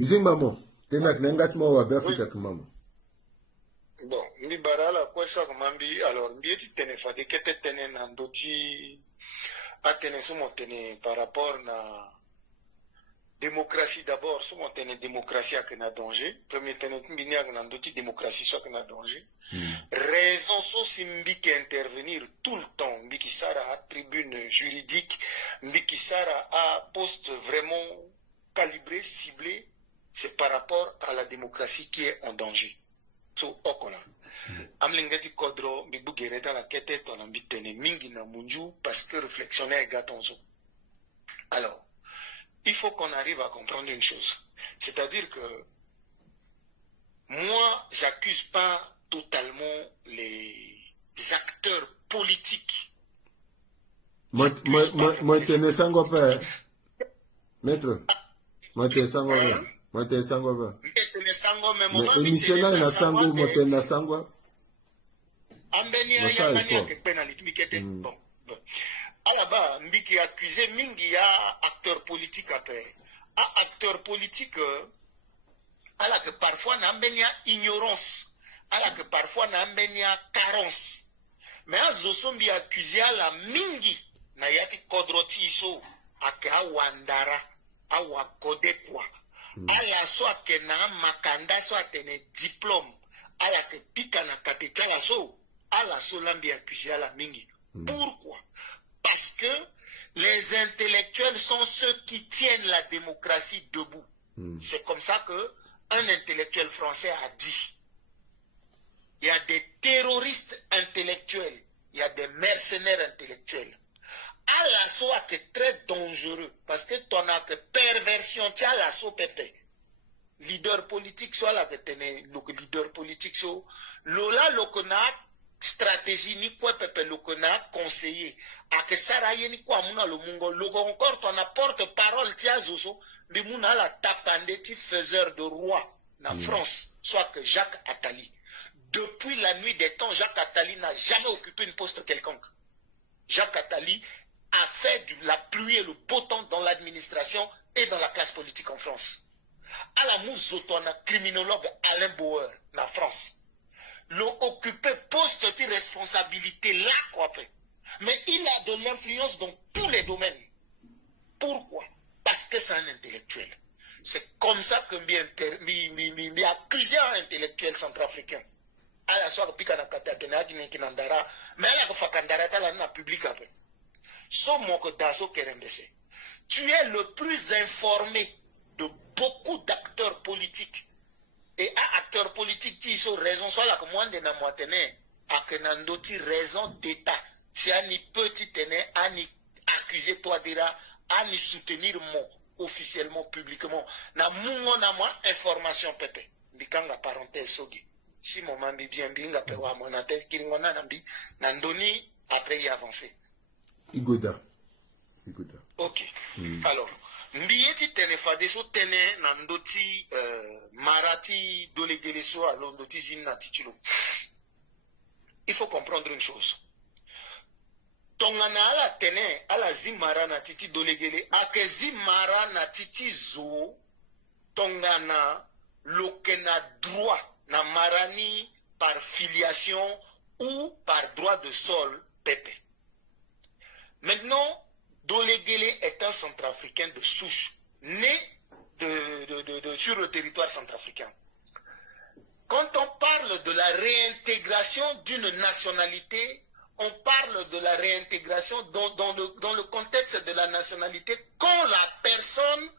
Bizimbamo. Tenak nengat mo wa Oui. bafika kumamo. Bon, mi barala kwa sa kumambi, alors mbi eti tene fade kete tene na ndoti a tene sumo tene par rapport na démocratie d'abord, sumo tene démocratie a na danger. Premier tene mbini a na ndoti démocratie so na danger. Raison so si mbi ki intervenir tout le temps, mbi ki sara a tribune juridique, mbi ki sara a poste vraiment calibré, ciblé, c'est par rapport à la démocratie qui est en danger. So okona amlingati kodro bibu gereta la kete to lambitene mingi na munju parce que réflexionner gatonzo. Alors, il faut qu'on arrive à comprendre une chose, c'est-à-dire que moi j'accuse pas totalement les acteurs politiques. Moi tene sango pa. Maître. Moi tene sango pa. Moi tene sango pa. Mais émissionnel na sango moi tene na sango. Ambeni ya mania ke penalty mikete. Bon. Alaba mbiki accusé mingi ya acteur politique après. A acteur politique ala que parfois na mbeni ignorance, ala que parfois na mbeni carence. Mais azosombi accusé ala mingi na yati kodroti iso aka wandara awa kodekwa. Ala so ake na makanda so atene diplôme. Ala que pika na katetala so ala so lambi accusé ala mingi. Pourquoi? Parce que les intellectuels sont ceux qui tiennent la démocratie debout. C'est comme ça que un intellectuel français a dit. Il y a des terroristes intellectuels, il y a des mercenaires intellectuels. À l'assaut est très dangereux parce que ton que perversion tient l'assaut pépé. Leader politique soit la le leader politique soit lola lokona stratégie ni quoi pepe lokona conseiller a que saraye ni quoi muna lo mungo logo encore ton porte-parole tia zoso mais muna la tapande ti faiseur de roi na France soit que Jacques Attali. Depuis la nuit des temps, Jacques Attali n'a jamais occupé une poste quelconque. Jacques Attali a fait de la pluie et le beau temps dans l'administration et dans la classe politique en France. À la mouzoto, on a criminologue Alain Bauer, en France. L'ont occupé poste de responsabilité là, quoi. Mais il a de l'influence dans tous les domaines. Pourquoi? Parce que c'est un intellectuel. C'est comme ça que m'y accusé un intellectuel centrafricain. À la soirée, pique à la cathédrale, mais à la fakandara, à la public après. Tu es le plus informé de beaucoup d'acteurs politiques. Et à acteurs politiques, tu as raison, soit la commande de Namoatene, à Kenandoti, raison d'État. Si à ni petit tene, à ni accuser toi dira, à ni soutenir mon officiellement, publiquement. Na mungo na moi, information pépé. Bikanga parenthèse sogi. Si mon mambi bien binga pe wa mon tête kiringona nambi, nandoni après y avancer. Igoda. Ok. Alors, mbieti tene fadeso tene nandoti marati dolegeleso à l'ondoti zinna titulo. Il faut comprendre une chose. Tongana ala tene ala zimara na titi dolegele ake zimara na titi zo tongana lokena droit na marani par filiation ou par droit de sol pépé. Maintenant, Dolegele est un centrafricain de souche, né sur le territoire centrafricain. Quand on parle de la réintégration d'une nationalité, on parle de la réintégration dans le contexte de la nationalité quand la personne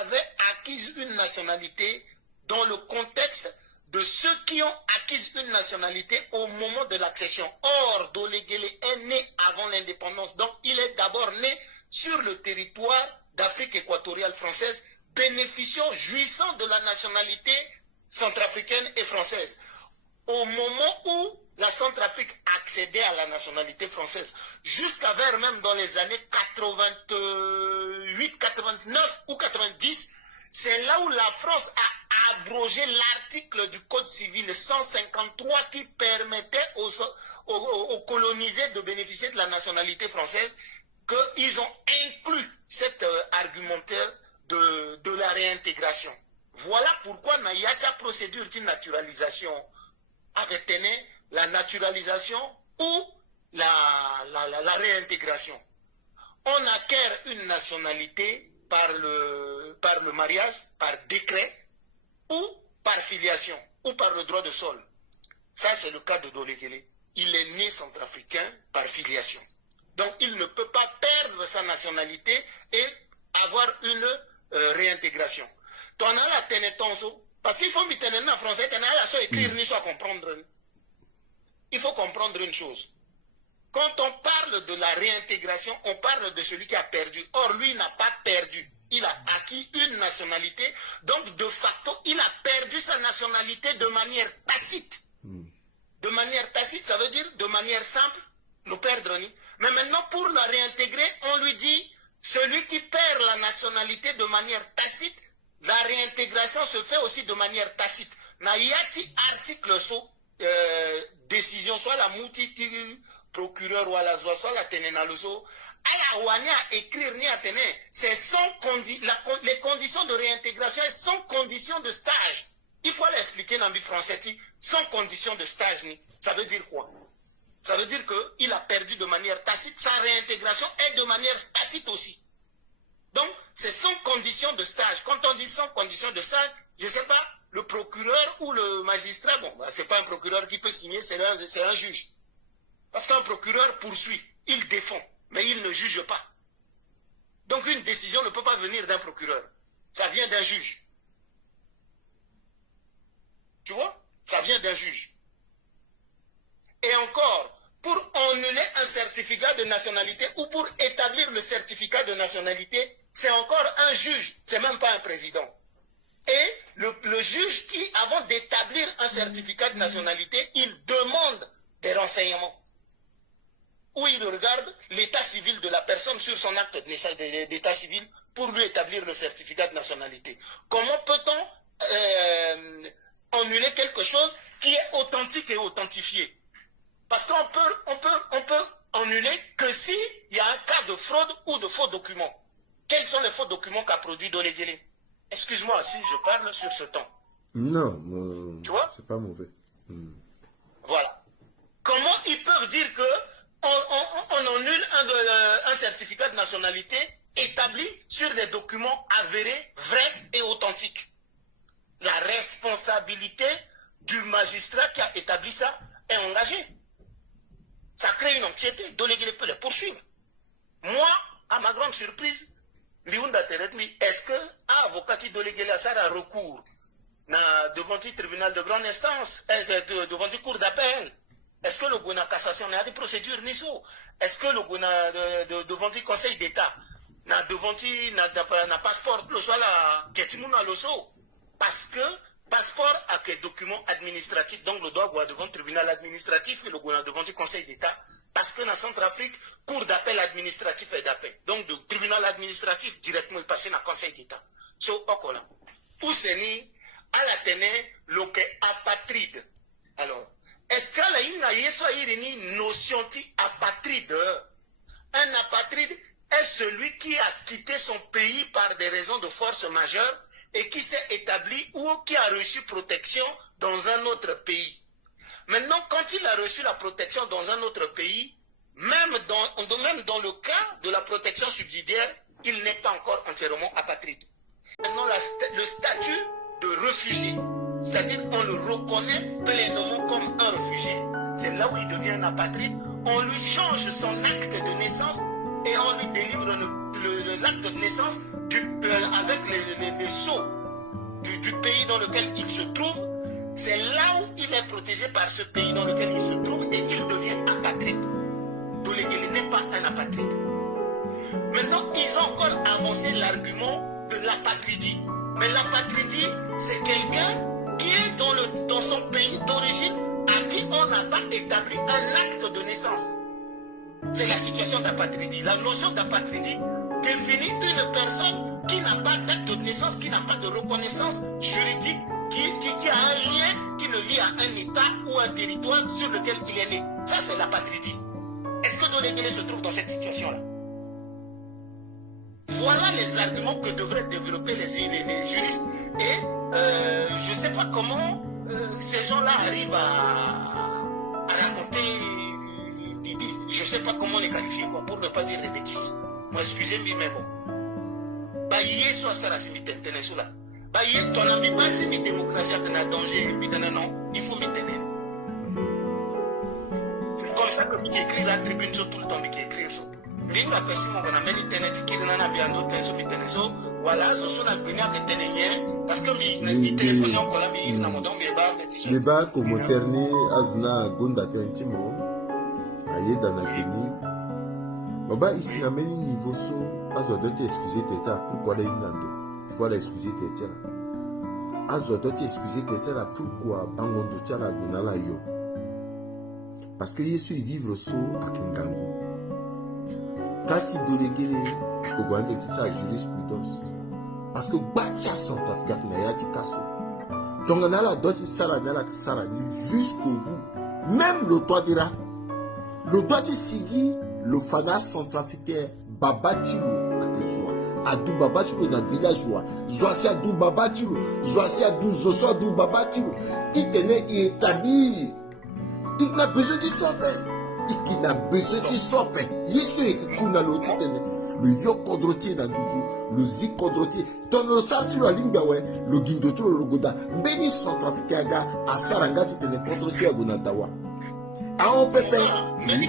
avait acquis une nationalité dans le contexte de ceux qui ont acquis une nationalité au moment de l'accession. Or, Dolegele est né avant l'indépendance, donc il est d'abord né sur le territoire d'Afrique équatoriale française, bénéficiant, jouissant de la nationalité centrafricaine et française. Au moment où la Centrafrique accédait à la nationalité française, jusqu'à vers même dans les années 88, 89 ou 90, c'est là où la France a abrogé l'article du Code civil 153 qui permettait aux colonisés de bénéficier de la nationalité française, qu'ils ont inclus cet argumentaire de la réintégration. Voilà pourquoi il y a une procédure de naturalisation à retenir la naturalisation ou la réintégration. On acquiert une nationalité par le mariage, par décret, ou par filiation, ou par le droit de sol. Ça, c'est le cas de Dolegele. Il est né centrafricain par filiation. Donc, il ne peut pas perdre sa nationalité et avoir une réintégration. Parce qu'il faut m'y en français, écrire ni soit comprendre. Il faut comprendre une chose. Quand on parle de la réintégration, on parle de celui qui a perdu. Or, lui n'a pas perdu. Il a acquis une nationalité. Donc, de facto, il a perdu sa nationalité de manière tacite. De manière tacite, ça veut dire de manière simple, le perdre. Mais maintenant, pour la réintégrer, on lui dit, celui qui perd la nationalité de manière tacite, la réintégration se fait aussi de manière tacite. Na yati article so décision soit la mouti procureur ou la soit la tenenaloso aya wania écrire ni à tenir, c'est les conditions de réintégration et sans condition de stage. Il faut l'expliquer dans le français, sans condition de stage. Ça veut dire quoi? Ça veut dire qu'il a perdu de manière tacite, sa réintégration est de manière tacite aussi. Donc, c'est sans condition de stage. Quand on dit sans condition de stage, je ne sais pas, le procureur ou le magistrat, bon, ce n'est pas un procureur qui peut signer, c'est un juge. Parce qu'un procureur poursuit, il défend, mais il ne juge pas. Donc, une décision ne peut pas venir d'un procureur. Ça vient d'un juge. Tu vois? Ça vient d'un juge. Et encore, pour annuler un certificat de nationalité ou pour établir le certificat de nationalité, c'est encore un juge, c'est même pas un président. Et le juge qui, avant d'établir un certificat de nationalité, il demande des renseignements. Où il regarde l'état civil de la personne sur son acte d'état civil pour lui établir le certificat de nationalité. Comment peut-on annuler quelque chose qui est authentique et authentifié? Parce qu'on peut annuler que s'il y a un cas de fraude ou de faux documents. Quels sont les faux documents qu'a produit Dolegele? Excuse-moi si je parle sur ce temps. Non, tu vois? C'est pas mauvais. Voilà. Comment ils peuvent dire que on annule un certificat de nationalité établi sur des documents avérés, vrais et authentiques? La responsabilité du magistrat qui a établi ça est engagée. Ça crée une anxiété. Dolegele peut les poursuivre. Moi, à ma grande surprise, est-ce que avocat Dolegele a recours devant le tribunal de grande instance, devant le cour d'appel? Est-ce que le gouvernement cassation a des procédures NISO? Est-ce que le gouvernement devant le conseil d'État devant le passeport le soit la Ketimuna Loso? Parce que passeport a que document administratif, donc le doigt devant le tribunal administratif et le gouvernement devant le conseil d'État. Parce que dans la Centrafrique, cour d'appel administratif et d'appel. Donc, le tribunal administratif directement est passé dans le Conseil d'État. So, okola. Où c'est ni, à la tenue, le apatride. Alors, est-ce qu'il y a une notion d'apatride? Un apatride est celui qui a quitté son pays par des raisons de force majeure et qui s'est établi ou qui a reçu protection dans un autre pays. Maintenant, quand il a reçu la protection dans un autre pays, même dans le cas de la protection subsidiaire, il n'est pas encore entièrement apatride. Maintenant, le statut de réfugié, c'est-à-dire on le reconnaît pleinement comme un réfugié, c'est là où il devient un apatride. On lui change son acte de naissance et on lui délivre l'acte de naissance avec les sceaux du pays dans lequel il se trouve. C'est là où il est protégé par ce pays dans lequel il se trouve et il devient apatride. Dolegele n'est pas un apatride. Maintenant, ils ont encore avancé l'argument de l'apatridie. Mais l'apatridie, c'est quelqu'un qui est dans son pays d'origine à qui on n'a pas établi un acte de naissance. C'est la situation d'apatridie. La notion d'apatridie définit une personne qui n'a pas d'acte de naissance, qui n'a pas de reconnaissance juridique, qui a un lien qui le lie à un État ou un territoire sur lequel il est né. Ça, c'est l'apatridie. Est-ce que Dolegele se trouve dans cette situation-là? Voilà les arguments que devraient développer les juristes. Et je ne sais pas comment ces gens-là arrivent à raconter, je ne sais pas comment les qualifier, quoi, pour ne pas dire des bêtises. Moi, excusez-moi, mais bon. Bah, il y a soit ça, la simité, là. Bah, il y a ton ami, pas de démocratie, à danger, non, il faut m'y tenir. C'est comme ça que qui écrit la tribune sur tout le temps, qui écrit ça. Mais il a passé mon bon ami, internet, qui n'a pas bien d'autres, voilà, je suis là, parce que mes téléphones encore là, mais il n'a pas les bas comme moderni, azna gonda tentimo, aïe dans la gueule. Baba ici n'a même niveau so, azo doit t'excuser t'étais pourquoi les inando, il faut l'excuser t'étais là. Azo doit t'excuser t'étais là pourquoi bangondo tchala donala yo. Parce que Yesu vivre so à Kingango. Quand il délégué au Rwanda, c'est sa jurisprudence. Parce que Bacha Centrafrique n'a pas dit casso. Donc on a la dot jusqu'au bout. Même le toit dira. Le doigt de Sigi, le fana centrafricain, Babatilo, à quel joie. Adou Babatilo dans le village, Zoasi Adou Babatilo, Zoasi Adou Zoso Adou Babatilo. Titene est établi. Il n'a besoin de sope. Il n'a besoin de sope. Il est qu'on a le titene. Le yokodrotier dans le zikodrotier. Ton tu la ligne le guindotro le goda. Béni centrafricain à Saranga titene kodrotier à Gonatawa. Ah on peut faire. Mais les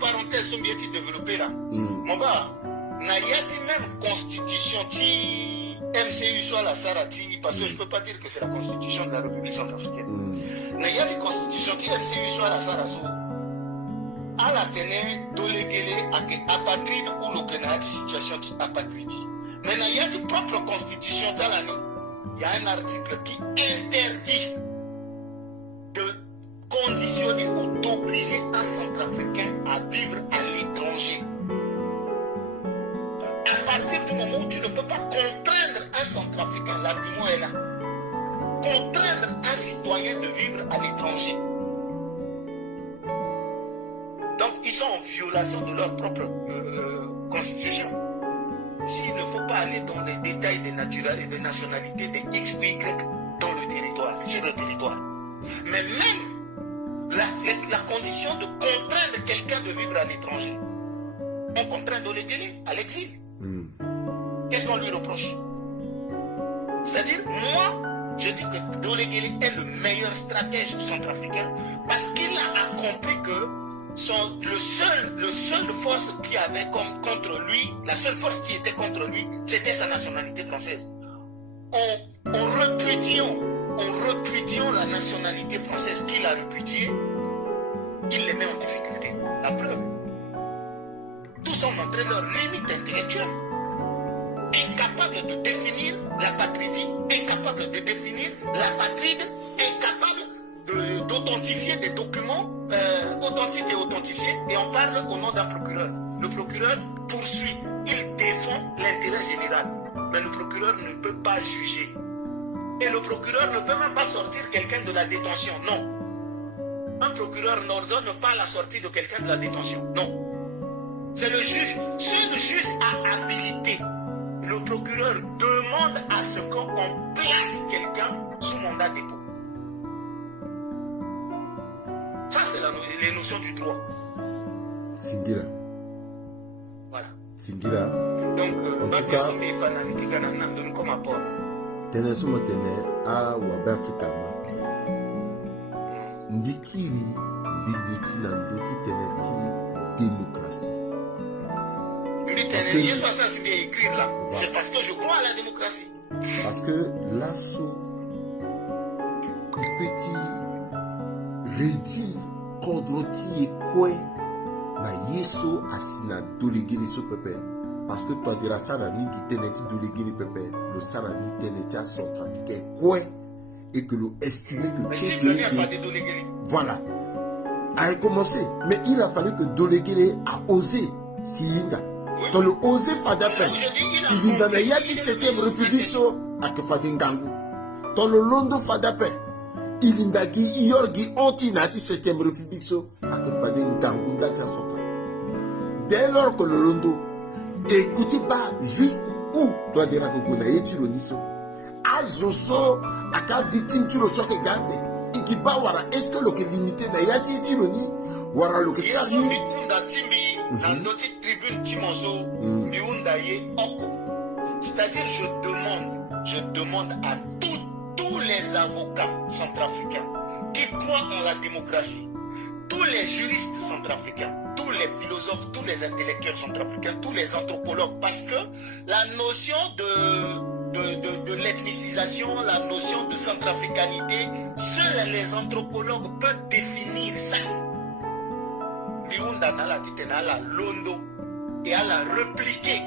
parenthèses sont bien développées là. Mon gars, n'a y a même constitution qui MCU soit la Sarati, parce que je ne peux pas dire que c'est la constitution de la République centrafricaine. N'a y a une constitution qui MCU soit la Sarazo. À la tenue doléguée à apatride ou le Canada situation qui apatride. Mais n'a y a une propre constitution dans l'année. Il y a un article qui interdit de conditionner ou d'obliger un centrafricain à vivre à l'étranger. À partir du moment où tu ne peux pas contraindre un centrafricain, l'argument est là, contraindre un citoyen de vivre à l'étranger. Donc ils sont en violation de leur propre constitution. S'il ne faut pas aller dans les détails des nationalités des X ou Y dans le territoire, sur le territoire. Mais même la condition de contraindre quelqu'un de vivre à l'étranger. On contraint Doléguélé à l'exil. Qu'est-ce qu'on lui reproche? C'est-à-dire, moi, je dis que Doléguélé est le meilleur stratège centrafricain parce qu'il a compris que le seul force qu'il avait contre lui, la seule force qui était contre lui, c'était sa nationalité française. En repudiant la nationalité française qu'il a répudiée, il les met en difficulté. La preuve. Tous ont montré leur limite intellectuelle. Incapables de définir la patrie, incapables de définir la patrie, incapables d'authentifier des documents authentiques et authentifiés, et on parle au nom d'un procureur. Le procureur poursuit, il défend l'intérêt général, mais le procureur ne peut pas juger. Et le procureur ne peut même pas sortir quelqu'un de la détention, non. Un procureur n'ordonne pas la sortie de quelqu'un de la détention, non. C'est le juge. Si le juge a habilité, le procureur demande à ce qu'on place quelqu'un sous mandat de dépôt. Ça, c'est les notions du droit. Singila. Voilà. Singila. Donc, en tout cas, comme apport. Tenesumo tene a Waba Africa Ndikiri bibuti na ndoti teneti démocratie. C'est parce que je crois à la démocratie. Parce que l'assaut petit réduit kodroti et quoi na yeso asina dolégué so pepe. Parce que toi diras ça ni qui teneti dolégué les pepe, le sarani teneti à centrafricain quoi et que l'on estimait que voilà a commencé, mais il a fallu que Doléguélé a osé Silinga. Dans le osé Fadapen, il y a la 17e République à Kefadingangu. Dans le Londo Fadapen, il y a Yorgi Anti na 17e République à Kefadingangu. Dès lors que le Londo écoutez pas jusqu'où doit dire que Gonaïti le Nisso, azoso aka victime tu le sois que gande ikiba wara est-ce que le que limité na yati ti loni wara le que ça ni mikunda timbi na ndoti tribune timoso miunda ye oko. C'est-à-dire je demande à tous les avocats centrafricains qui croient en la démocratie, tous les juristes centrafricains, tous les philosophes, tous les intellectuels centrafricains, tous les anthropologues, parce que la notion de l'ethnicisation, la notion de centrafricanité, seuls les anthropologues peuvent définir ça. Miunda na la titena la londo et à la répliquer.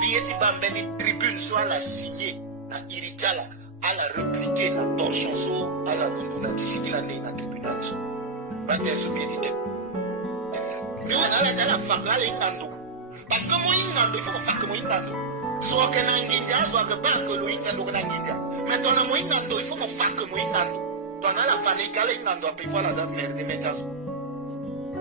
Lieti bambeni tribune soit la signer na irichala à la répliquer na torchonso à la londo na tisiki na na tribunal. Bate so bietite. Mais on a la fanga le ingando. Parce que moi ingando il faut faire que moi ingando. Soit que na nginja soit que pas que lo ingando que na nginja. Mais ton moi ingando il faut faire que moi ingando. Ton la fanika le ingando après voilà ça faire des métages.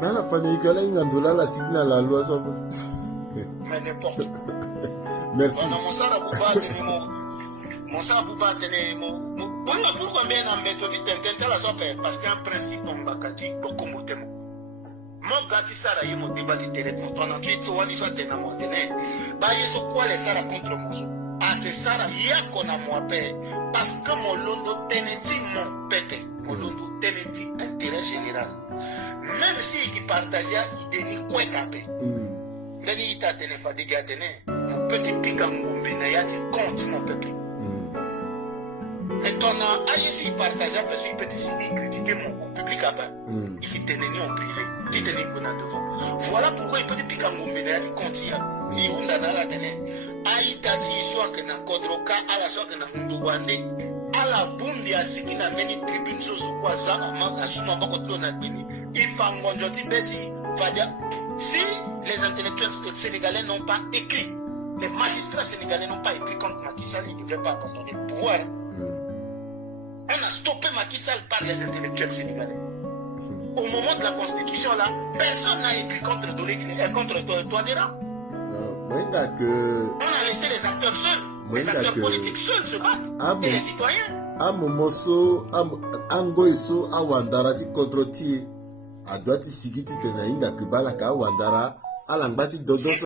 Na la fanika le ingando là la signal la loi ça. Mais n'importe. Merci. Mon sang a pouvoir tenir mon pourquoi bien en méthode t'entends la sope parce qu'un principe on va kati beaucoup motemo. Mon gati sara yemo débati directement ton ensuite so wani soit tena mo tene. Ba yeso quoi les sara contre mozo. A te sara ya kona mo pe parce que mon londo teneti mon pete. Mon londo teneti intérêt général. Même si il partageait idée ni quoi capé. Dani ita tene fadiga tene. Mon petit picangombe na yati compte mon peuple. Maintenant, si partageait parce qu'il peut décider de critiquer mon public après. Il tenait en privé, il tenait devant. Voilà pourquoi il peut piquer un gombe na yati compte ya. Ni unda na la tene. Aitati soit que na kodroka ala soit que na ndouande. Ala bundi asiki na meni tribune so kwa zana manga suma bako to na bini. Ifangonjo ti beti fadia. Si les intellectuels sénégalais n'ont pas écrit, les magistrats sénégalais n'ont pas écrit contre Macky Sall, ils ne devraient pas abandonner le pouvoir. On a stoppé Macky Sall par les intellectuels sénégalais. Au moment de la constitution, là, personne n'a écrit contre Touadéra. On a laissé les acteurs seuls, les acteurs politiques seuls se battre, et les citoyens. Amomoso, Angoiso, Awandarati contre Tie. Adwati sigiti tena inga kibala ka wandara alangbati dodo